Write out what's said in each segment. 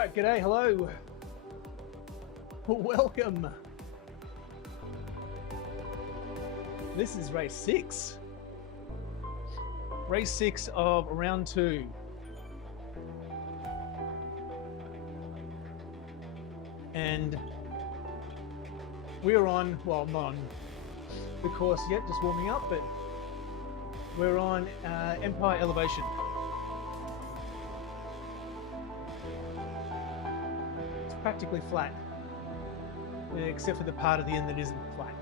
right, g'day, hello. Welcome. This is race 6. Race 6 of round 2. And we're on, well, not on the course yet, just warming up, but we're on Empire Elevation. It's practically flat, except for the part of the end that isn't flat.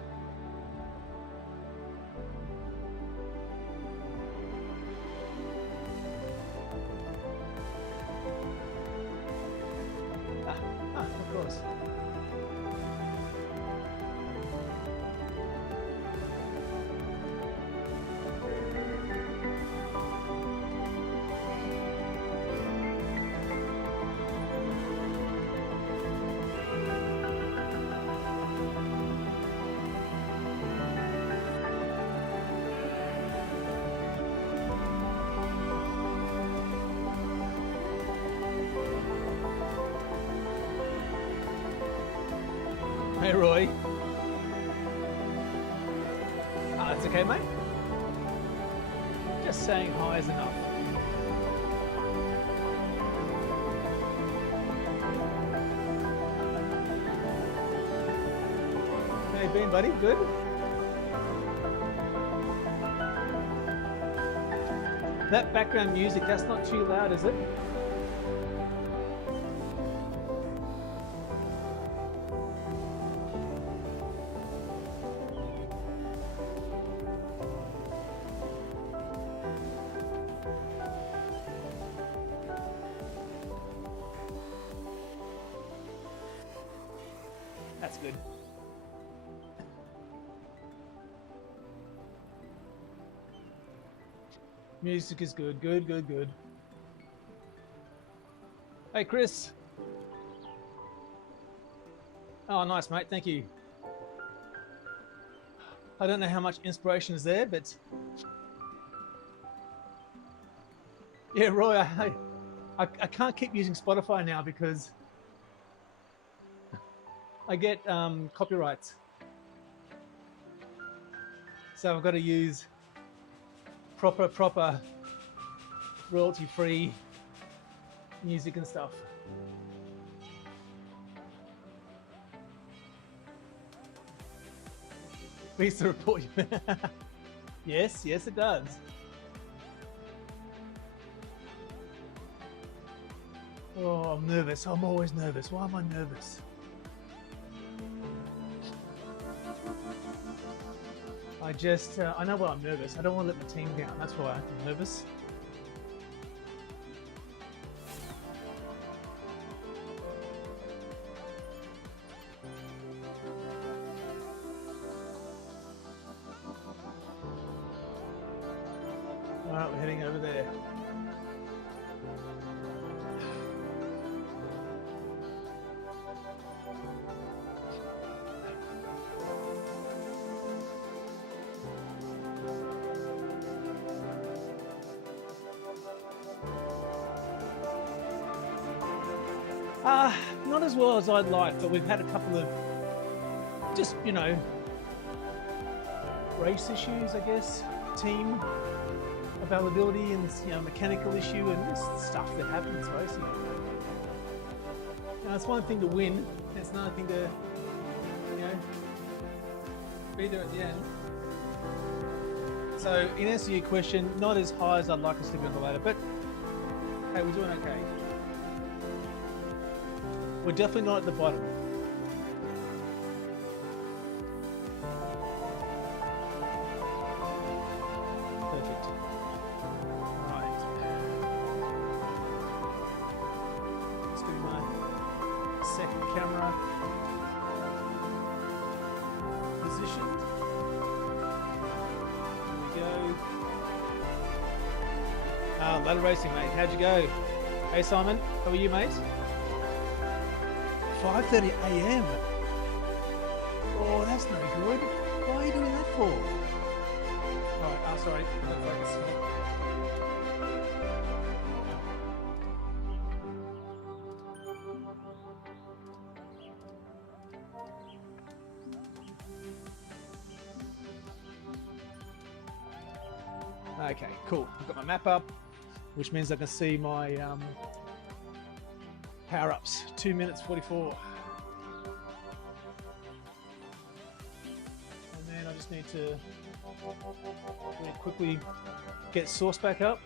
Of course. Hey Roy. It's okay, mate. Just saying hi is enough. How you been, buddy? Good? That background music, that's not too loud, is it? That's good. Music is good, good. Hey, Chris. Oh, nice, mate. Thank you. I don't know how much inspiration is there, but yeah, Roy, I can't keep using Spotify now because I get copyrights. So I've got to use proper royalty-free music and stuff. Please to report you. Yes, it does. Oh, I'm nervous. I'm always nervous. Why am I nervous? I know why I'm nervous. I don't want to let my team down. That's why I'm nervous. All right, we're heading over there. Not as well as I'd like, but we've had a couple of just, race issues, I guess, team availability and, mechanical issue and just stuff that happens racing. It's one thing to win, it's another thing to, be there at the end. So, in answer to your question, not as high as I'd like us to be on the ladder, but hey, we're doing okay. We're definitely not at the bottom. Perfect. Right. Let's do my second camera positioned. There we go. Ladder racing, mate. How'd you go? Hey, Simon. How are you, mate? 5:30 a.m. Oh, that's no good. Why are you doing that for? Alright, sorry. Okay, cool. I've got my map up, which means I can see my power-ups. 2 minutes 44. And then I just need to really quickly get source back up.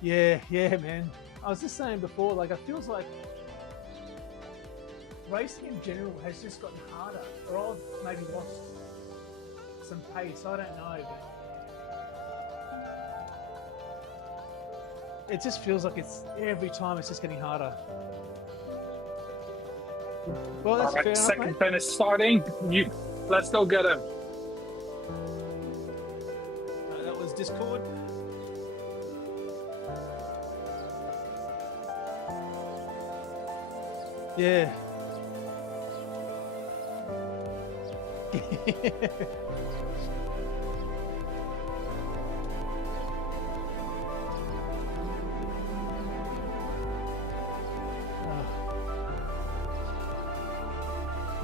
Yeah, man. I was just saying before, like, it feels like racing in general has just gotten harder, or I've maybe lost some pace. I don't know, but it just feels like it's every time it's just getting harder. Well, that's fair enough, second mate. finish starting. Let's go get him. That was Discord. Yeah.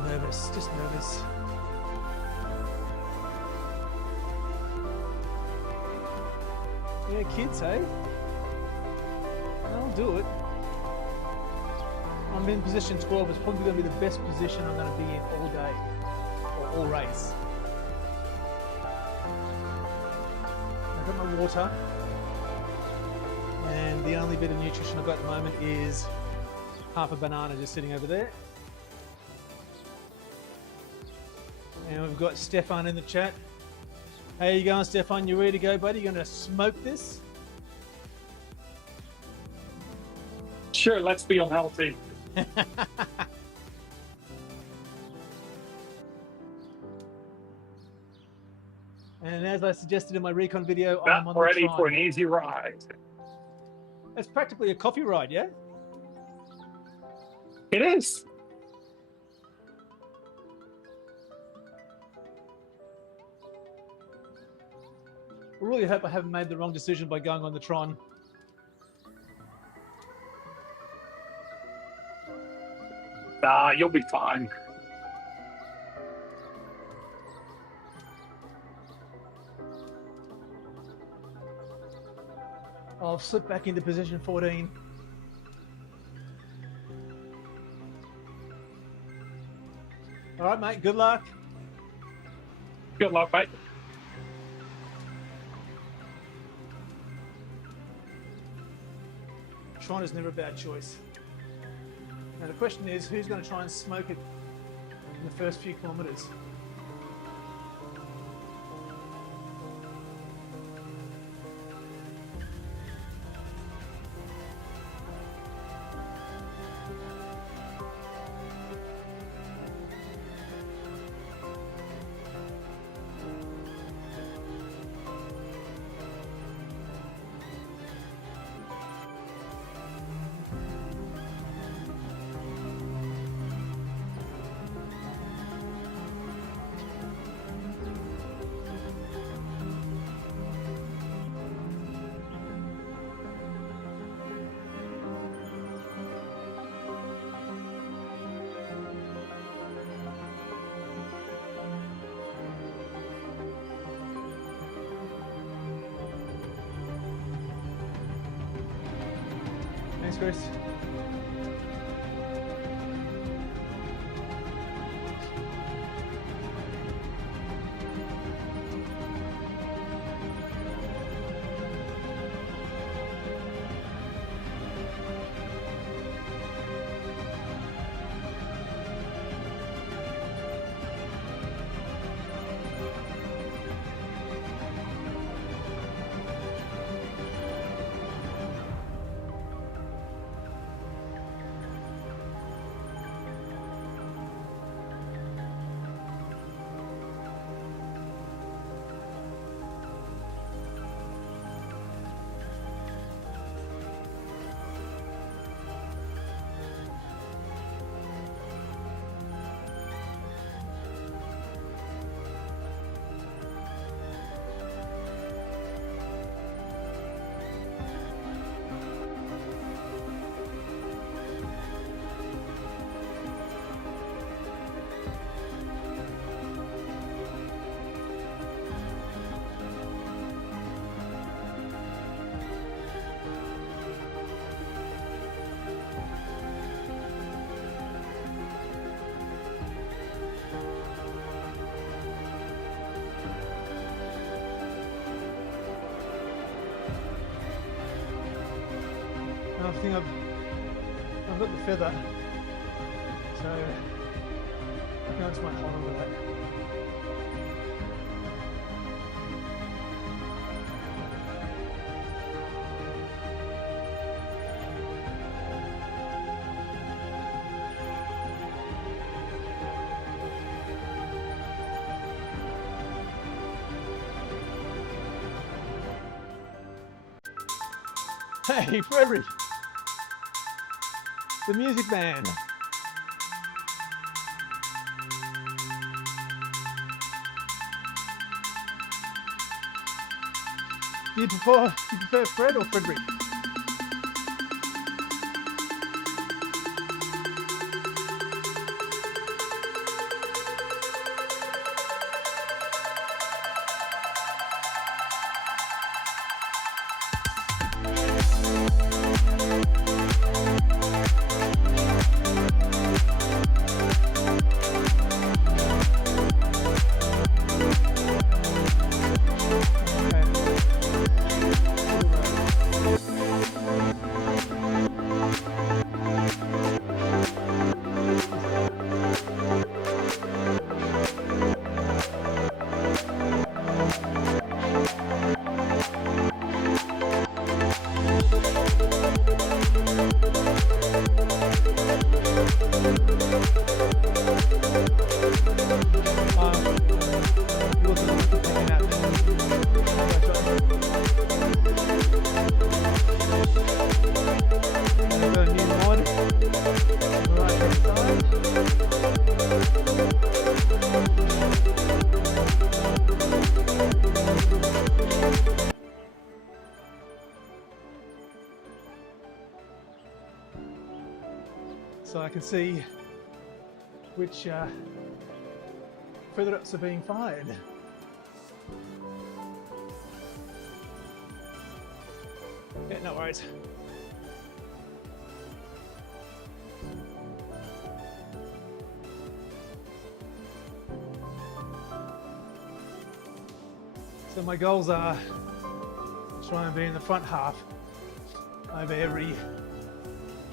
Nervous, just nervous. Yeah, kids, eh? I'll do it. I'm in position 12. It's probably going to be the best position I'm going to be in all day, or all race. I've got my water, and the only bit of nutrition I've got at the moment is half a banana just sitting over there. And we've got Stefan in the chat. How you going, Stefan? You ready to go, buddy? You going to smoke this? Sure, let's be unhealthy. And as I suggested in my recon video, Not I'm on ready the Tron. for an easy ride. It's practically a coffee ride, yeah? It is. I really hope I haven't made the wrong decision by going on the Tron. Nah, you'll be fine. I'll slip back into position 14. All right, mate, good luck. Good luck, mate. Tron is never a bad choice. Now the question is, who's going to try and smoke it in the first few kilometers? Thanks, Chris. thing, I've got the feather, so I can just might hold on to that. Hey, Frederick, the music man. Do you prefer Fred or Frederick? So I can see which feather ups are being fired. Yeah, no worries. So my goals are to try and be in the front half over every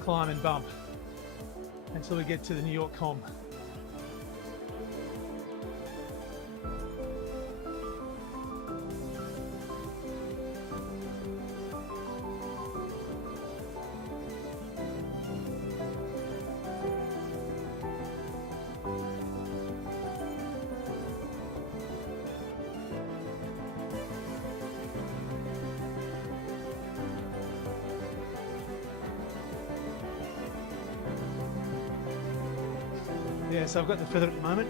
climb and bump until we get to the New York KOM. Yeah, so I've got the feather at the moment.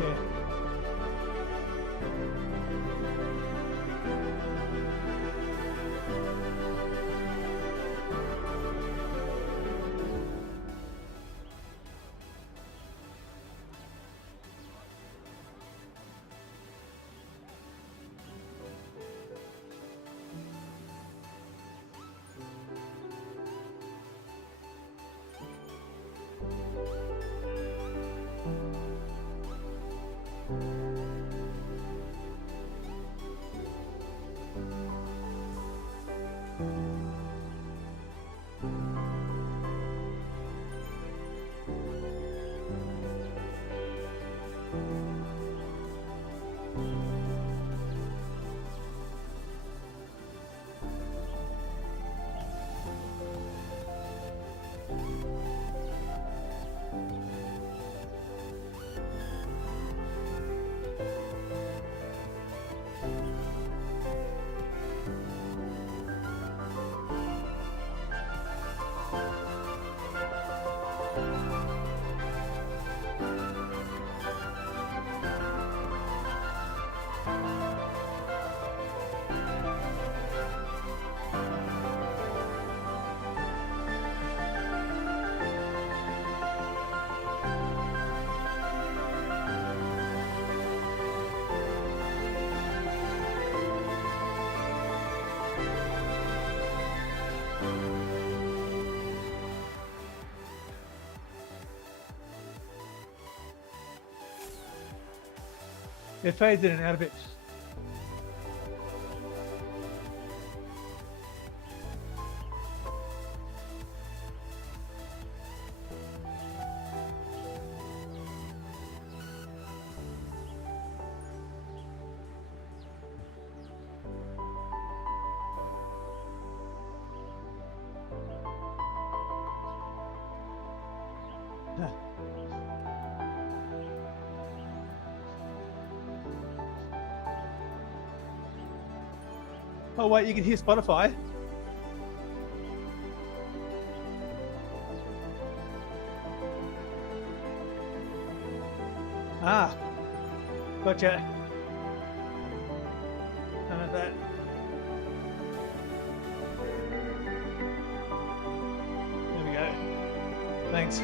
Yeah. It fades in and out a bit. Oh wait, you can hear Spotify. Ah, gotcha. None of that. There we go. Thanks.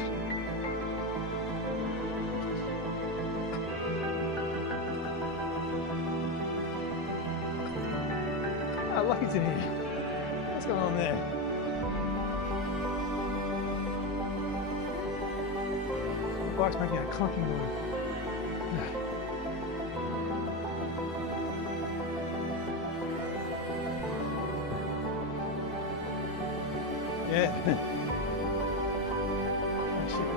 Ah, Lucky's in here. What's going on there? The bike's making a clunking noise. Yeah. Oh, shit.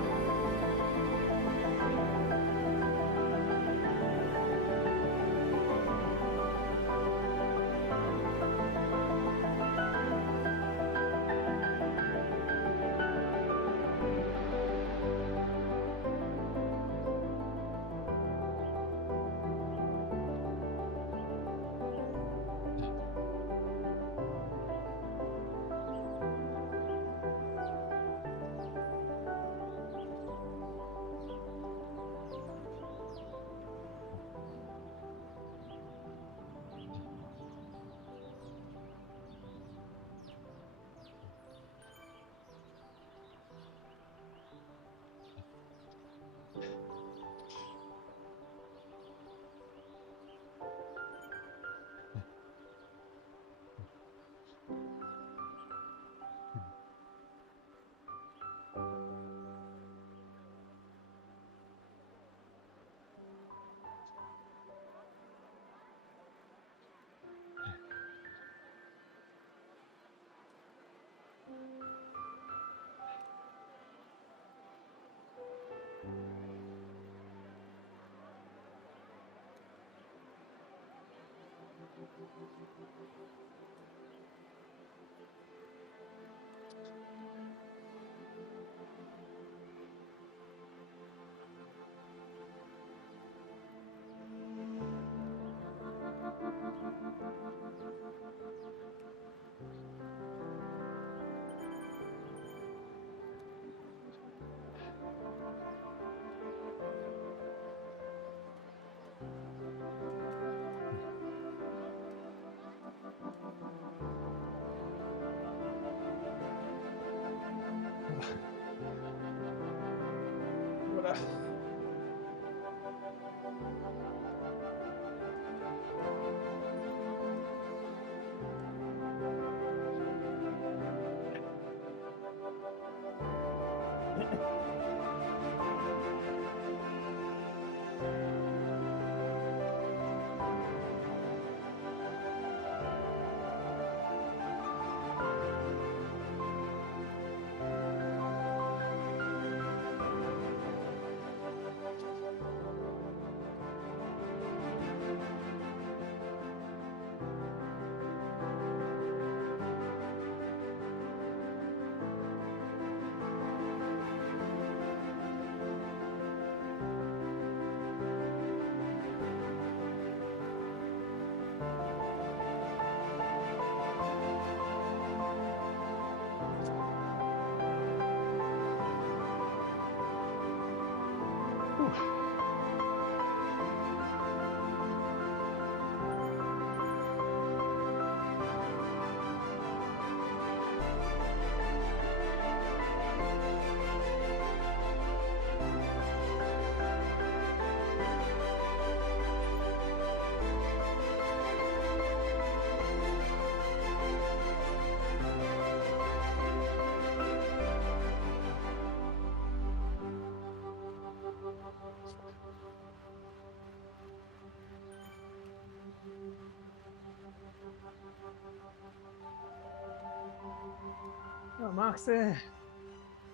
Oh, Mark's there.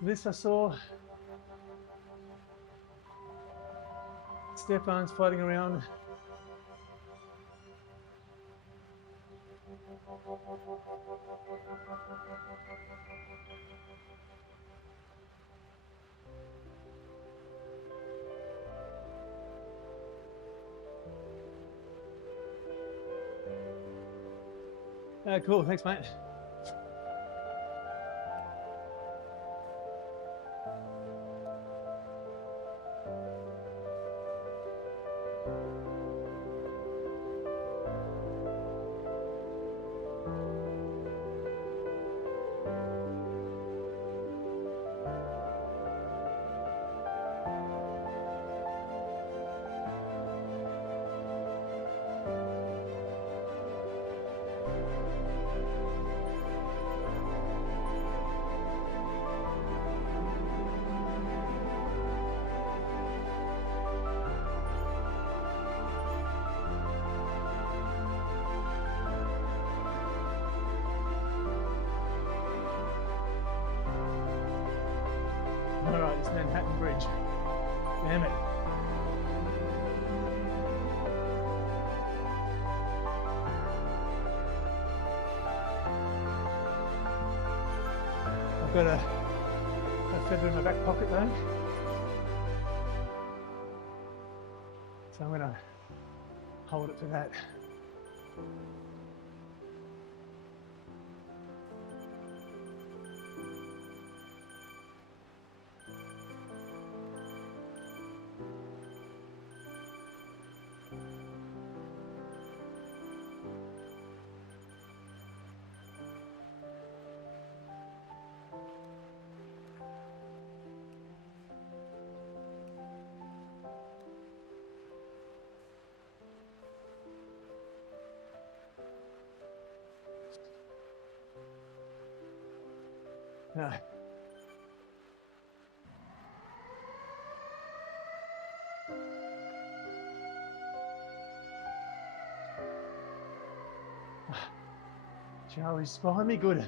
This I saw. Stefan's floating around. Cool, thanks, mate. All right, it's Manhattan Bridge. Damn it. I've got a feather in my back pocket though. So I'm gonna hold it for that. No. Charlie's behind me, good.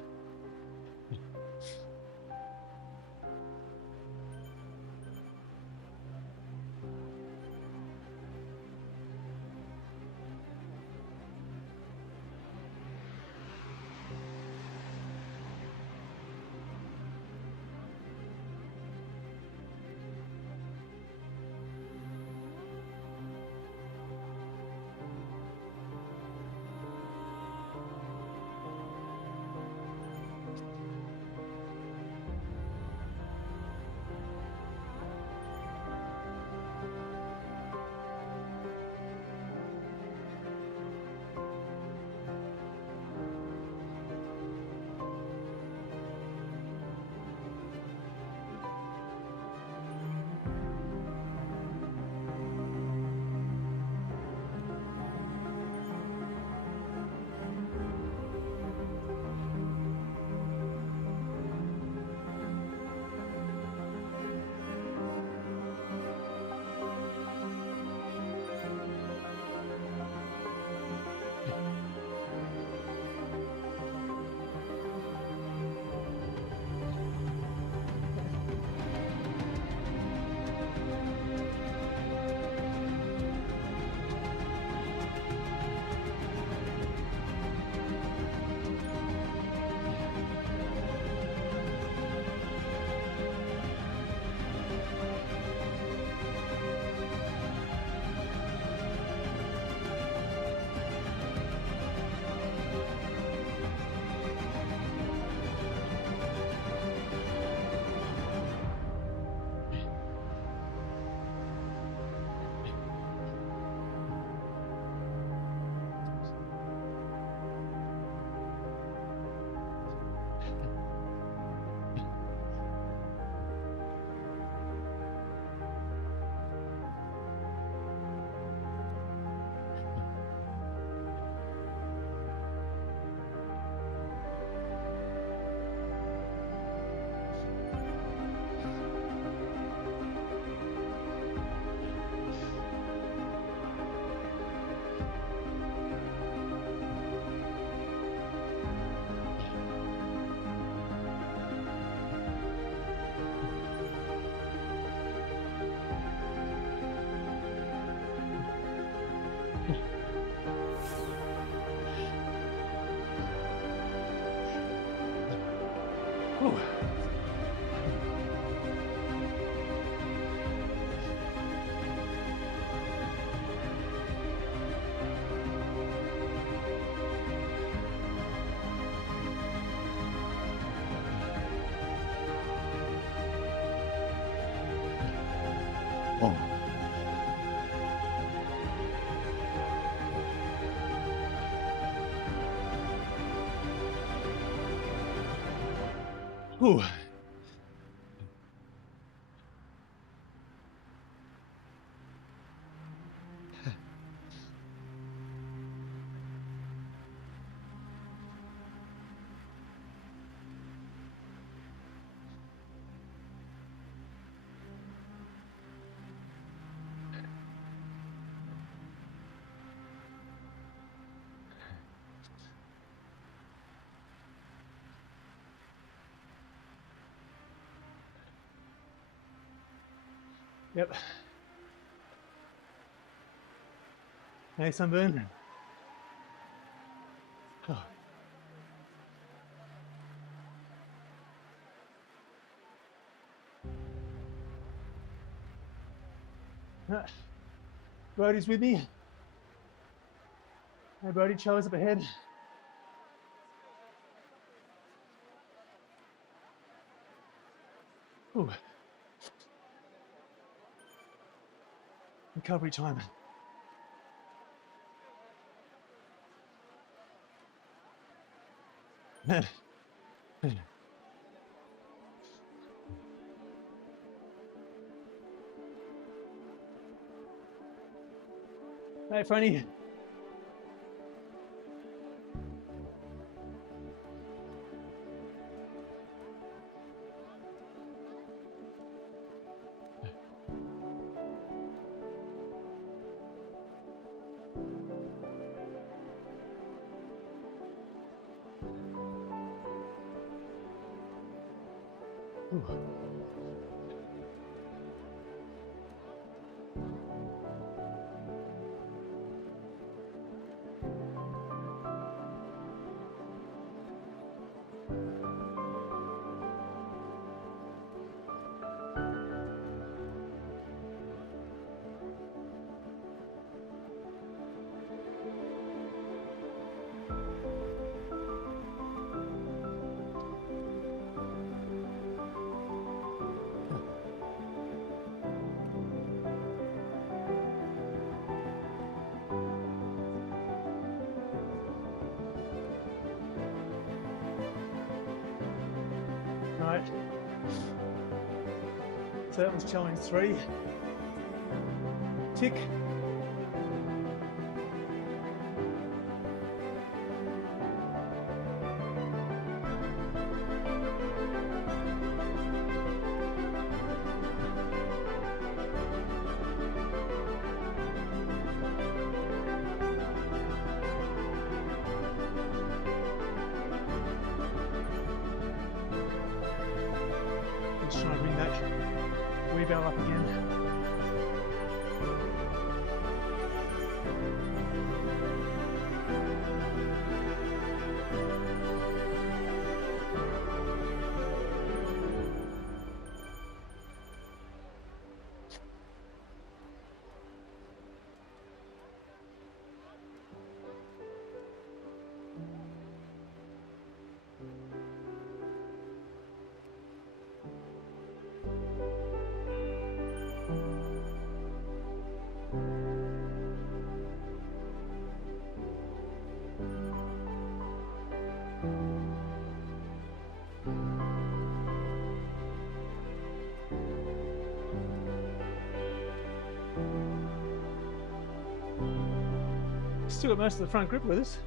Whew. Oh. Whew. Yep. Hey, sunburn. Oh. Brody's with me. Hey, Brody, Charlie's up ahead. Ooh. Recovery time. Hey, Franny. Ooh. Right. So that was challenge 3. Tick. Just trying to bring that wheel up again. Still got most of the front grip with us.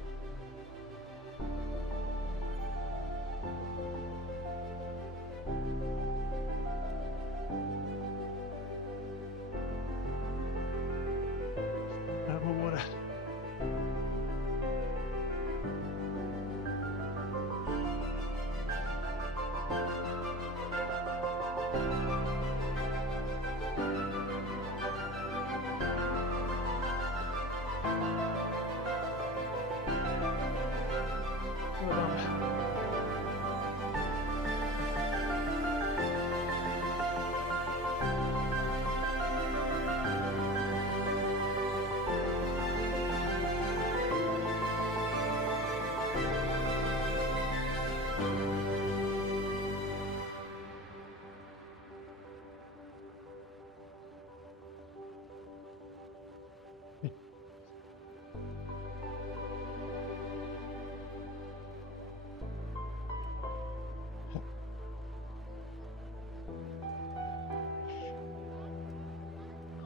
More water.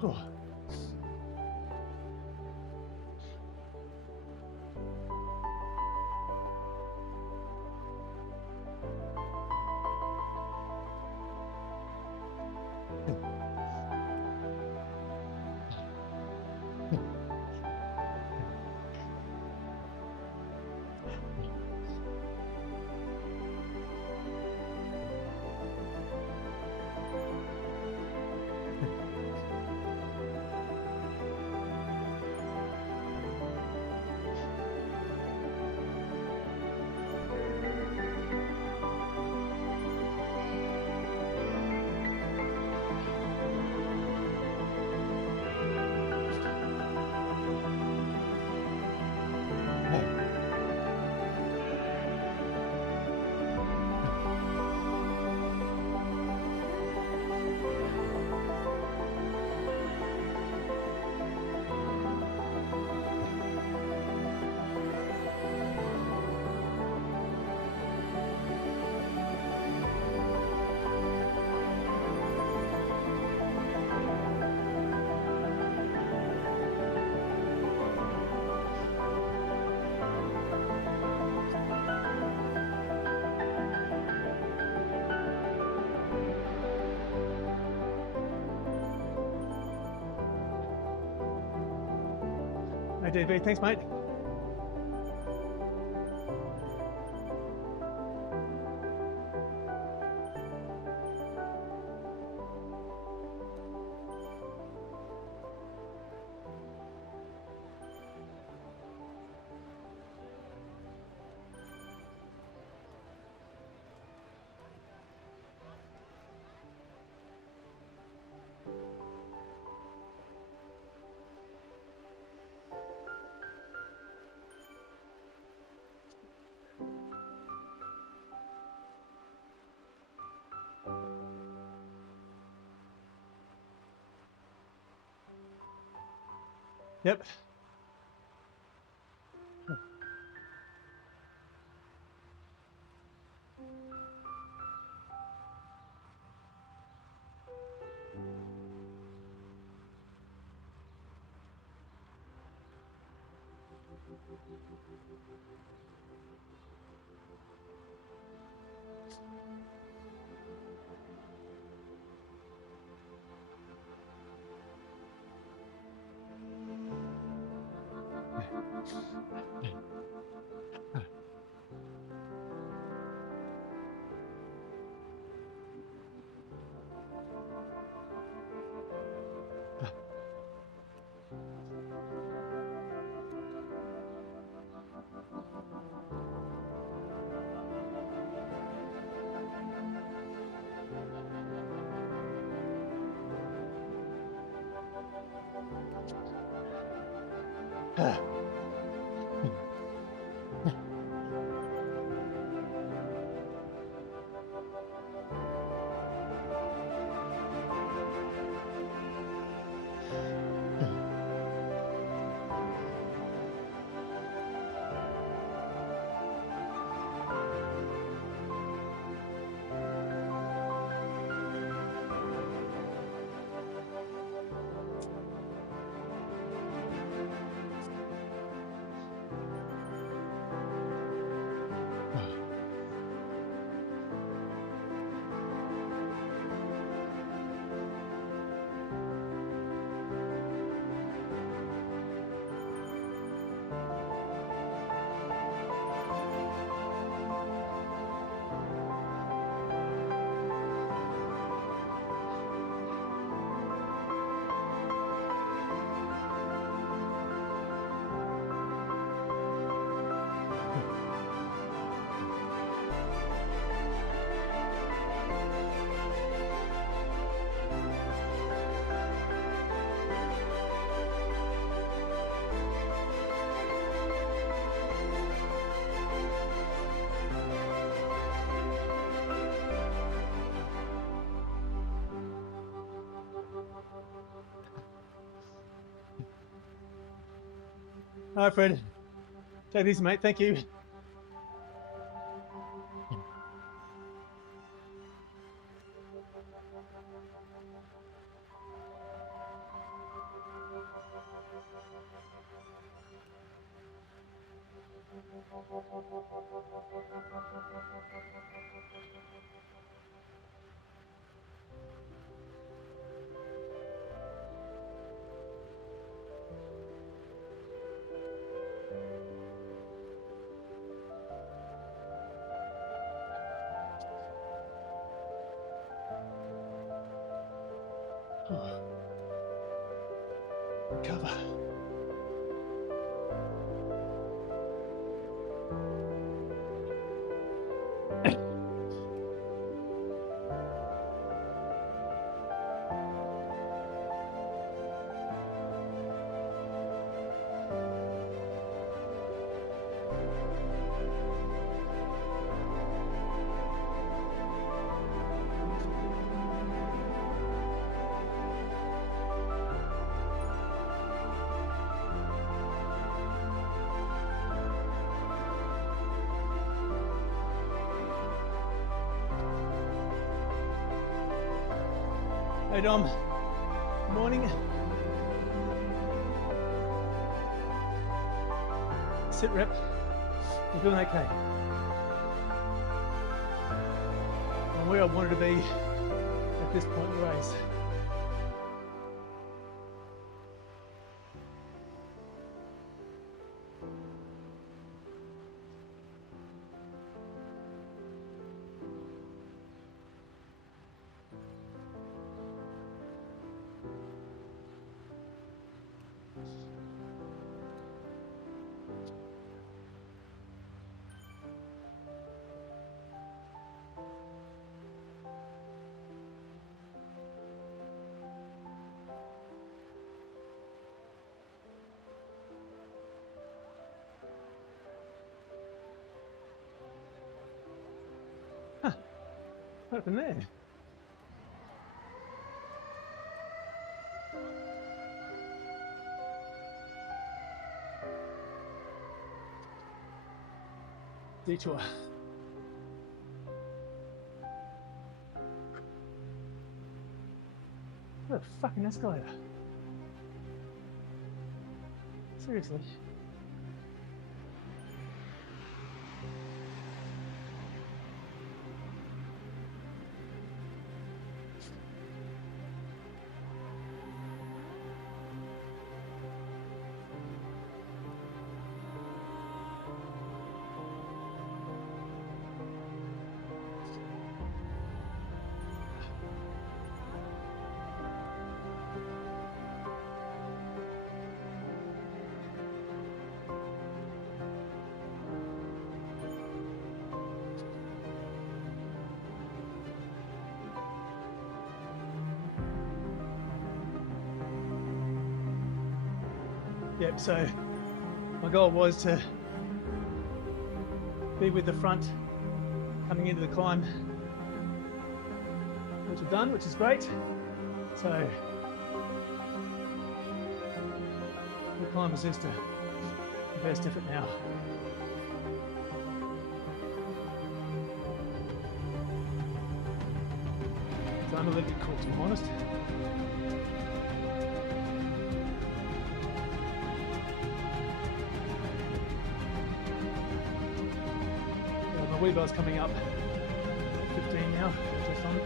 Oh. Hey, DB, thanks, mate. Yep. All right, Fred. Take it easy, mate. Thank you. Recover. Hey Dom, good morning. Sit rep, we're doing okay. I'm where I wanted to be at this point in the race. What happened there? Detour. What a fucking escalator. Seriously. Yep, so my goal was to be with the front coming into the climb, which we've done, which is great. So the climb is just the best effort now. So I'm a little bit cool, to be honest. My wheel bar's coming up 15 now, just on.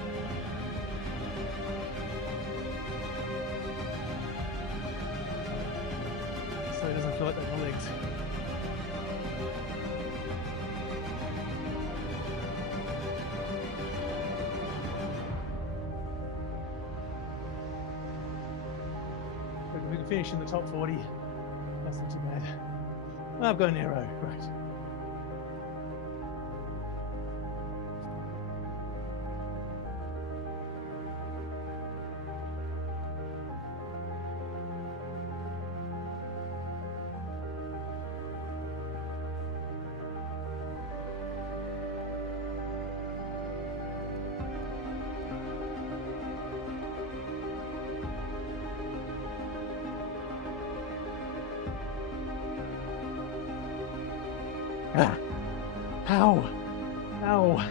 So it doesn't feel like they're my legs. But we can finish in the top 40. That's not too bad. I've got an arrow, right. Ah. Ow. Ow.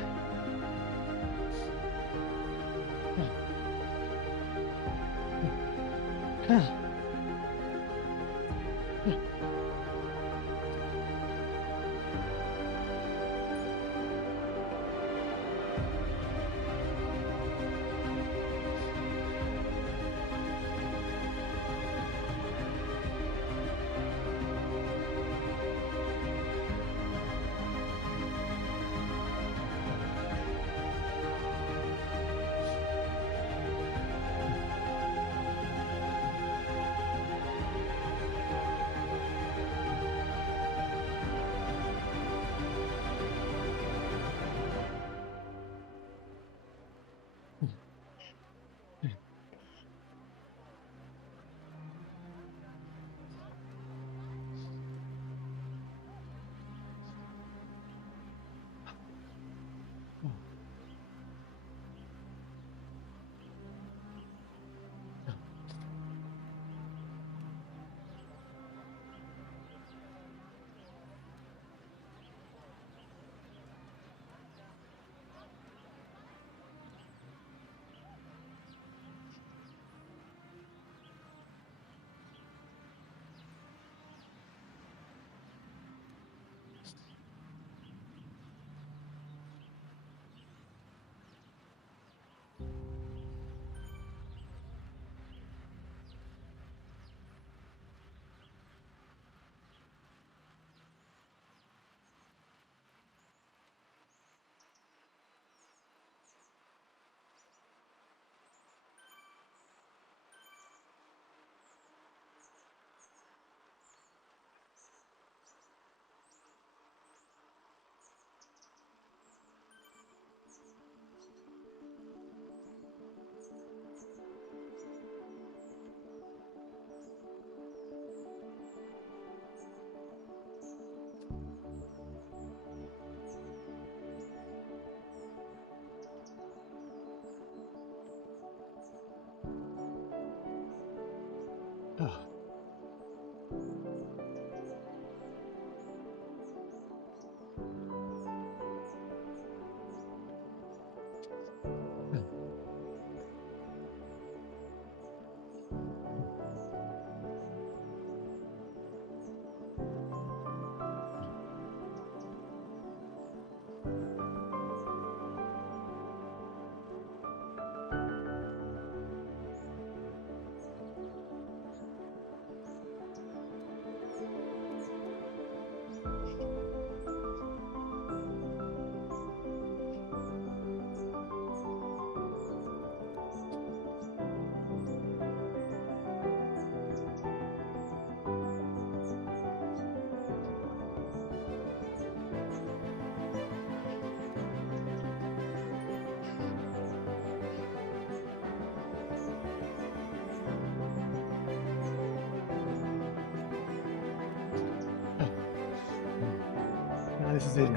this is it.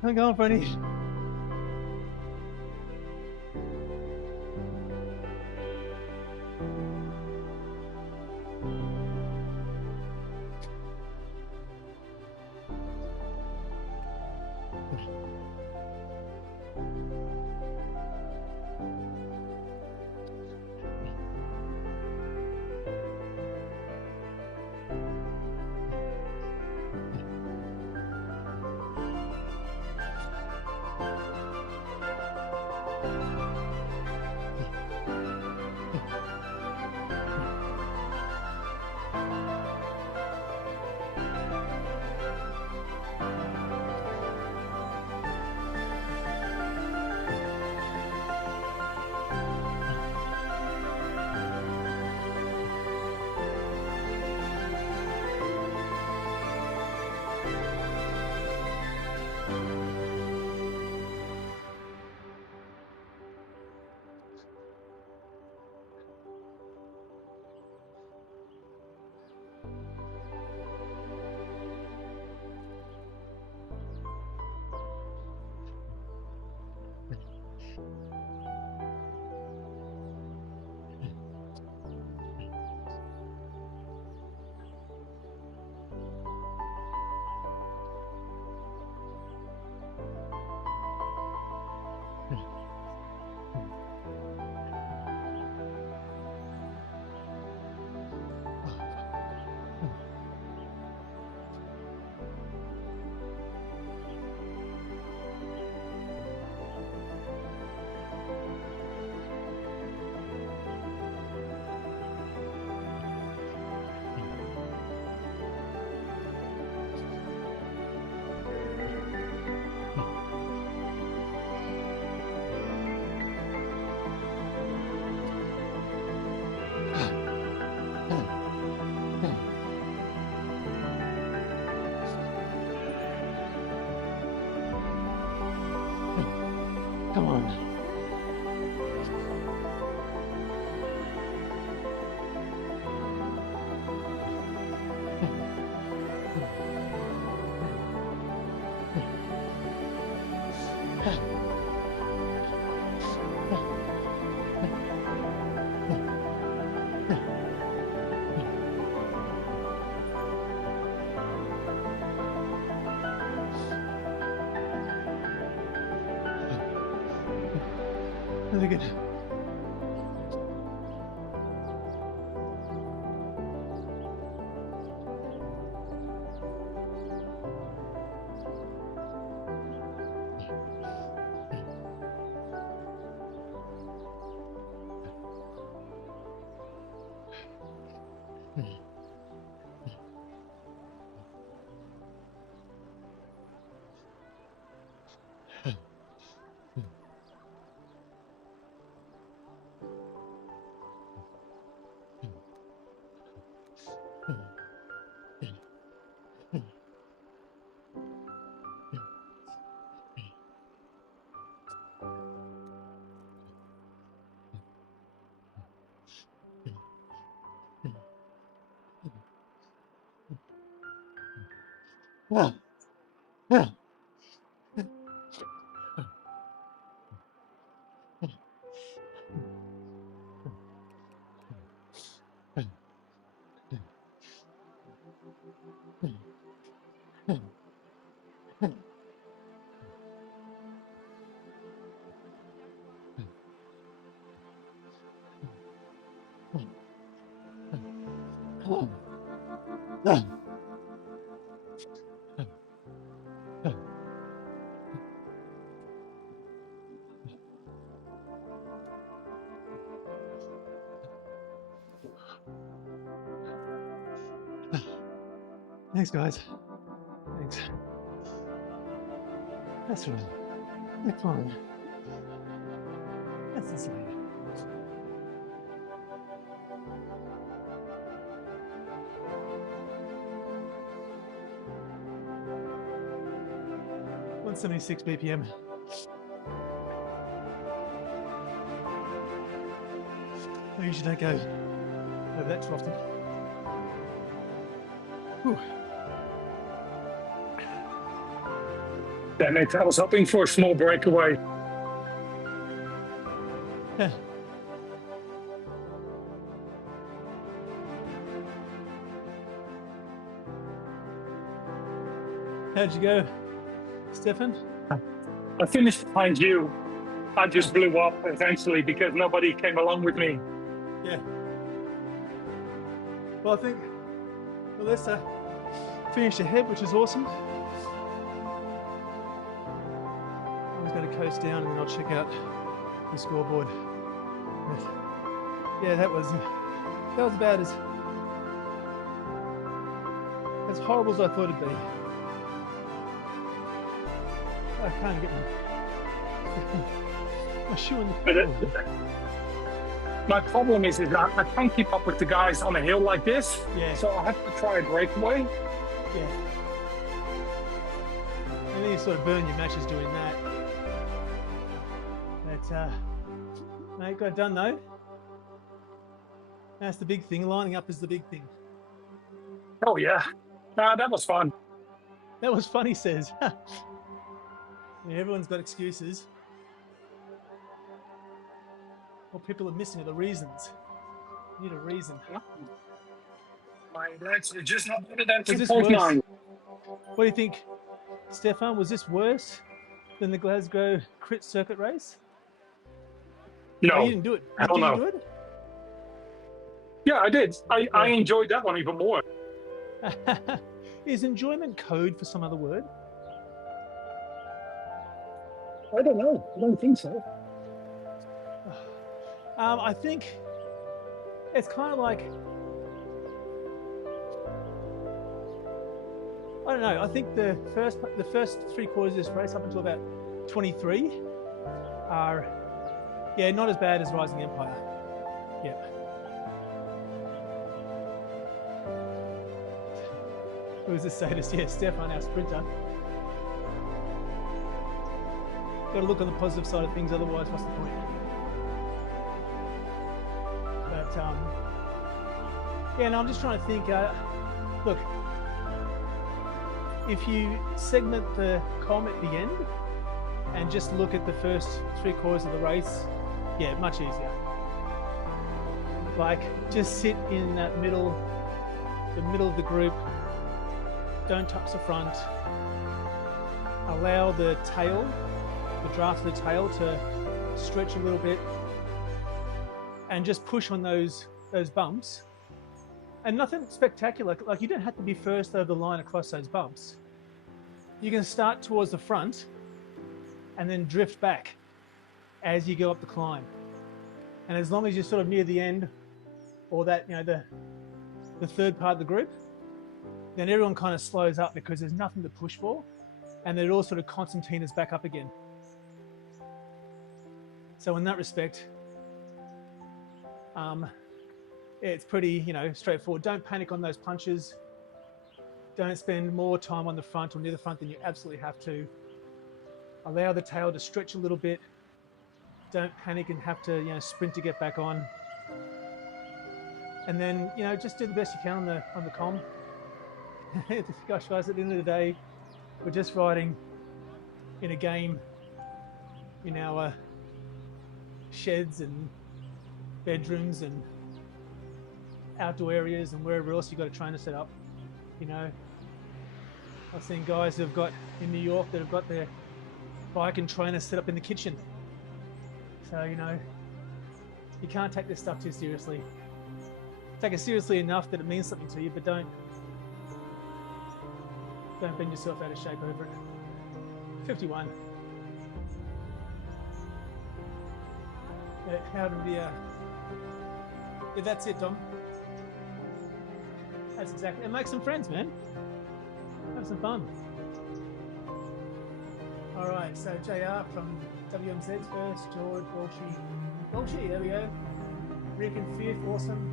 Hang on, Freddie. Come on. Really good. Yeah. Yeah. Thanks, guys. Thanks. That's right. They're fine. That's insane. .176 BPM. I usually don't go over that too often. Whew. Damn it, I was hoping for a small breakaway. Yeah. How'd you go, Stefan? I finished behind you. I just blew up eventually because nobody came along with me. Yeah. Well, I think Melissa finished ahead, which is awesome. I was going to coast down and then I'll check out the scoreboard. But yeah, that was about as horrible as I thought it'd be. I can't get my shoe in the floor. My problem is that I can't keep up with the guys on a hill like this. Yeah. So I have to try a breakaway. Yeah. And then you sort of burn your matches doing that. But, mate, got it done though. That's the big thing. Lining up is the big thing. Oh, yeah. That was fun. That was fun, he says. Yeah, everyone's got excuses. What people are missing are the reasons. You need a reason. My legs are just not better than Was this 2.9. What do you think, Stefan? Was this worse than the Glasgow crit circuit race? No, Oh, you didn't do it. I don't know. Did you Yeah, I did. I enjoyed that one even more. do it? Is enjoyment code for some other word? I don't know. I don't think so. I think it's kind of like, I don't know. I think the first 3 quarters of this race up until about 23 are, yeah, not as bad as Rising Empire. Yeah. Who was the status? Yeah, Stefan, our sprinter. Got to look on the positive side of things, otherwise, what's the point? But yeah, no, I'm just trying to think. Look, if you segment the KOM at the end and just look at the first 3 quarters of the race, yeah, much easier. Like, just sit in that the middle of the group. Don't touch the front. Allow the tail, the draft of the tail, to stretch a little bit, and just push on those bumps. And nothing spectacular. Like, you don't have to be first over the line across those bumps. You can start towards the front and then drift back as you go up the climb. And as long as you're sort of near the end, or that, you know, the third part of the group, then everyone kind of slows up because there's nothing to push for, and they're all sort of Constantinas back up again. So in that respect, it's pretty, you know, straightforward. Don't panic on those punches. Don't spend more time on the front or near the front than you absolutely have to. Allow the tail to stretch a little bit. Don't panic and have to, you know, sprint to get back on. And then, you know, just do the best you can on the KOM. Gosh, guys, at the end of the day, we're just riding in a game in our sheds and bedrooms and outdoor areas and wherever else you've got a trainer set up. You know, I've seen guys who've got in New York that have got their bike and trainer set up in the kitchen. So, you know, you can't take this stuff too seriously. Take it seriously enough that it means something to you, but don't bend yourself out of shape over it. 51. How did we, yeah, that's it, Dom. That's exactly, and make some friends, man. Have some fun. All right, so JR from WMZ's first, George, Walshy, there we go. Rick in 5th, awesome.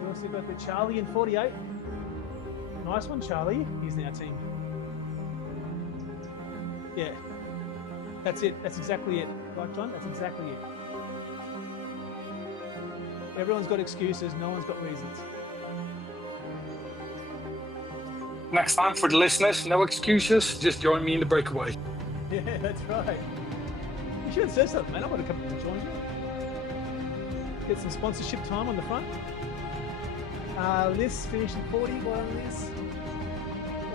We also got the Charlie in 48. Nice one, Charlie. He's in our team. Yeah, that's it. That's exactly it. Right, John? That's exactly it. Everyone's got excuses. No one's got reasons. Next time for the listeners, no excuses. Just join me in the breakaway. Yeah, that's right. You should have said something, man. I would have come to join you. Get some sponsorship time on the front. Liz finished in 40. Well done, Liz.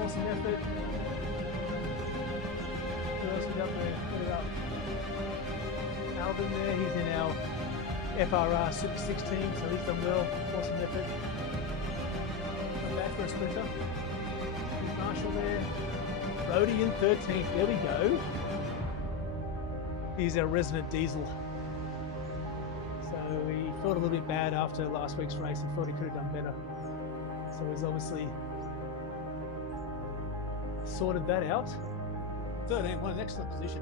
Awesome effort. Who else is up there? Put it up. Alvin there. He's in our FRR Super 6 team, so he's done well. Awesome effort. Not bad for a sprinter. There's Marshall there. Brody in 13th. There we go. He's our resident diesel. So he felt a little bit bad after last week's race and thought he could have done better. So he's obviously sorted that out. 13, what an excellent position.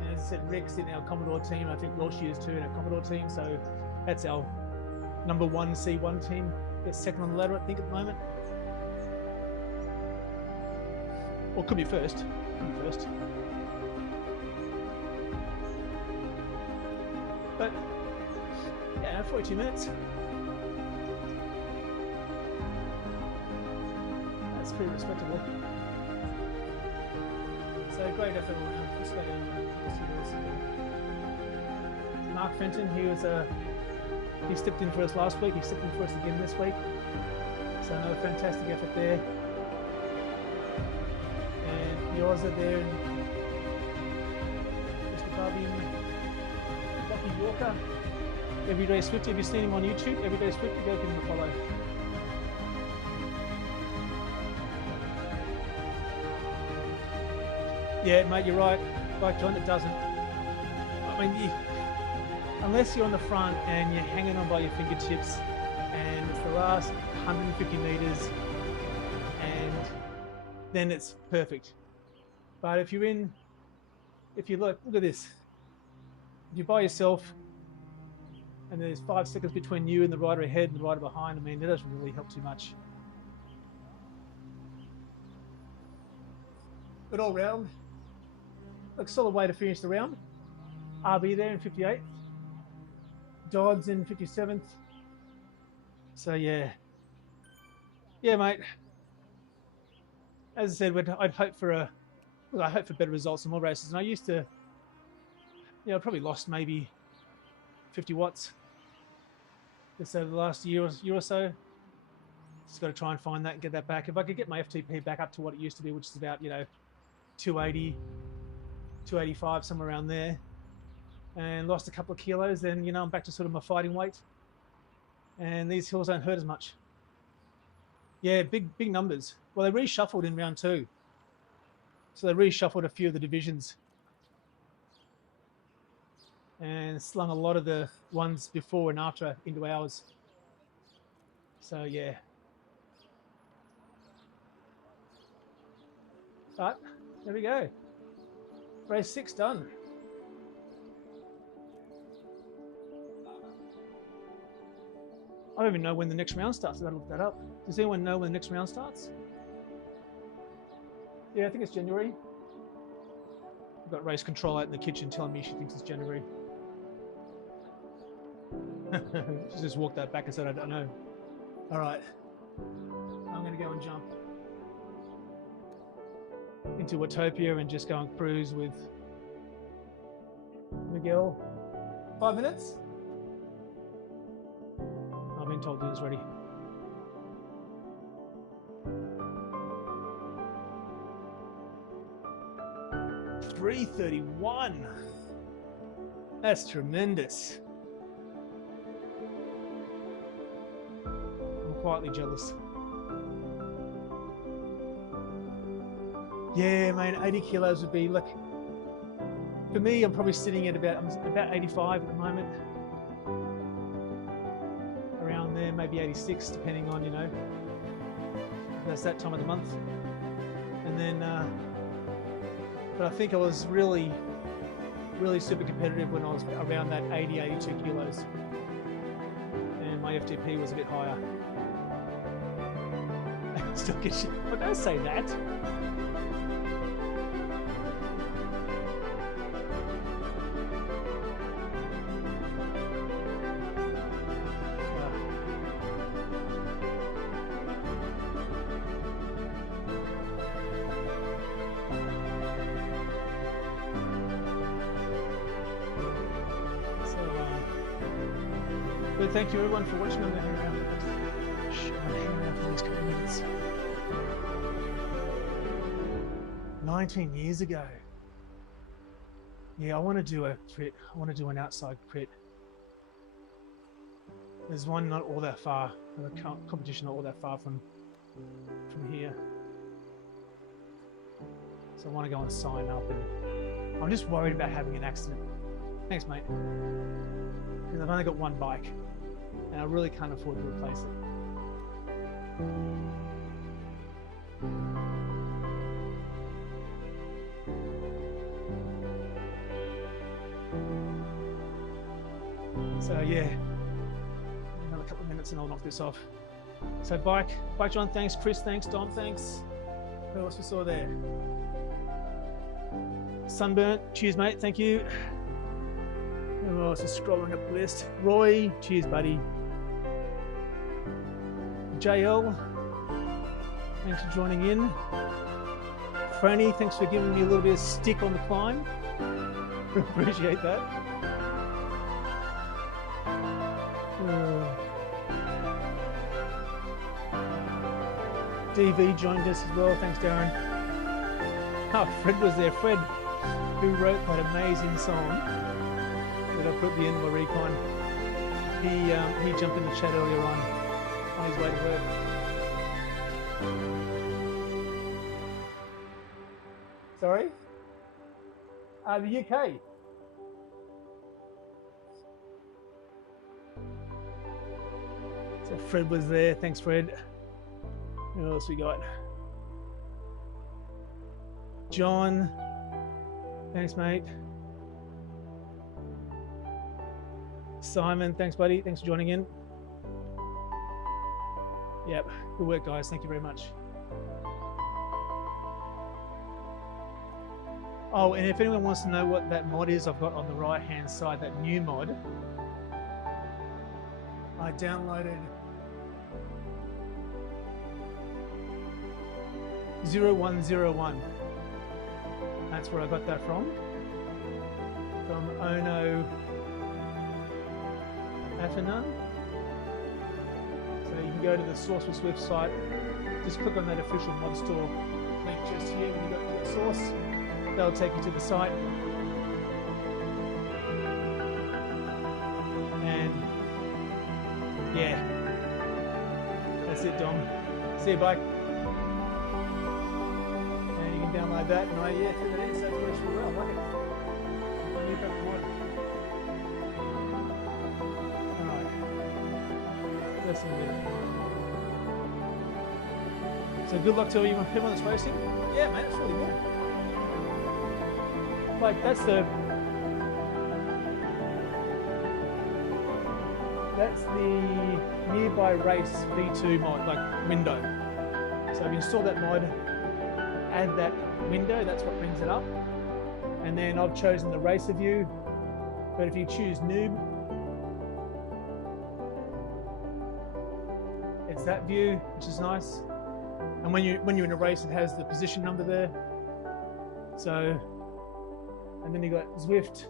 And as I said, Rick's in our Commodore team. I think Walshy is too in our Commodore team. So that's our number 1 C1 team. Gets second on the ladder, I think, at the moment. Or could be first. Could be first. But yeah, 42 minutes. That's pretty respectable. So great effort all around. Let's go down there. Mark Fenton, he stepped in for us last week. He stepped in for us again this week. So another fantastic effort there. And yours are there. And Mr. Fabian. Walker, Everyday Swift. If you've seen him on YouTube, Everyday Swift, you go give him a follow. Yeah, mate, you're right. Like John, it doesn't. I mean, unless you're on the front and you're hanging on by your fingertips, and it's the last 150 meters, and then it's perfect. But if you look at this. If you're by yourself and there's 5 seconds between you and the rider ahead and the rider behind, I mean, that doesn't really help too much. But all round, a solid way to finish the round. RB there in 58th. Dodds in 57th. So yeah. Yeah, mate. As I said, I'd hope for better results in more races. And I used to, I probably lost maybe 50 watts just over the last year or so. Just got to try and find that and get that back. If I could get my FTP back up to what it used to be, which is about 280, 285, somewhere around there, and lost a couple of kilos, then I'm back to sort of my fighting weight, and these hills don't hurt as much. Yeah, big numbers. Well, they reshuffled in round 2, so they reshuffled a few of the divisions and slung a lot of the ones before and after into ours. So yeah. But there we go. Race 6 done. I don't even know when the next round starts. I've got to look that up. Does anyone know when the next round starts? Yeah, I think it's January. I've got race control out in the kitchen telling me she thinks it's January. She just walked that back and said, I don't know. All right. I'm going to go and jump into Watopia and just go and cruise with Miguel. 5 minutes? I've been told dinner's ready. $3:31. That's tremendous. I'm quietly jealous. Yeah, man, 80 kilos would be, look, for me, I'm probably sitting at about 85 at the moment. Around there, maybe 86, depending on, you know, that's that time of the month. And then, but I think I was really super competitive when I was around that 80, 82 kilos. And my FTP was a bit higher. Still get shit. Well, don't say that. But thank you everyone for watching. I'm going to hang around for the next couple of minutes. 19 years ago. Yeah, I want to do a crit. I want to do an outside crit. There's one not all that far. The competition not all that far from here. So I want to go and sign up, and I'm just worried about having an accident. Thanks, mate. Because I've only got one bike, and I really can't afford to replace it. So yeah, another couple of minutes and I'll knock this off. So bike John, thanks. Chris, thanks. Dom, thanks. Who else we saw there? Sunburnt, cheers, mate. Thank you. Who else is scrolling up the list? Roy, cheers, buddy. JL, thanks for joining in. Franny, thanks for giving me a little bit of stick on the climb. Appreciate that. DV joined us as well. Thanks, Darren. Oh, Fred was there. Fred, who wrote that amazing song that I put at the end of my recon. He jumped in the chat earlier on his way to work. Sorry? The UK. So Fred was there. Thanks, Fred. Who else we got? John. Thanks, mate. Simon, thanks, buddy. Thanks for joining in. Yep, good work, guys. Thank you very much. Oh, and if anyone wants to know what that mod is I've got on the right-hand side, that new mod, I downloaded 0101. That's where I got that from Ono Athena. So you can go to the Source for Zwift site, just click on that official mod store link just here when you go to the source. They'll take you to the site. And yeah, that's it, Dom. See you, bye. And you can download that, and through that in, so it works really well. I like it. New paper mod. Alright. Listen to it. So good luck to everyone that's racing. Yeah, man, it's really good. Like that's the nearby race V2 mod, like window. So if you install that mod, add that window, that's what brings it up. And then I've chosen the racer view, but if you choose noob, it's that view, which is nice. And when you're in a race, it has the position number there. So, and then you got Zwift.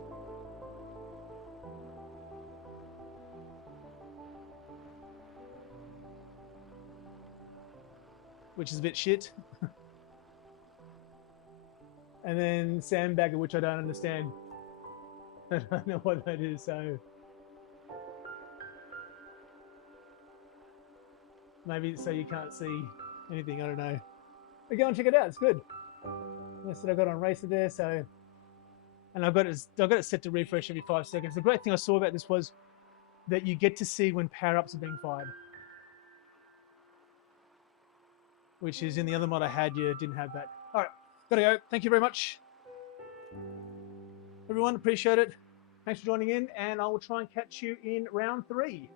Which is a bit shit. And then Sandbagger, which I don't understand. I don't know what that is, so. Maybe so you can't see anything, I don't know. But go and check it out, it's good. That's what I got on Racer there, so. And I've got it set to refresh every 5 seconds. The great thing I saw about this was that you get to see when power-ups are being fired. which is in the other mod I had, you didn't have that. All right, gotta go. Thank you very much, everyone. Appreciate it. Thanks for joining in, and I will try and catch you in round 3.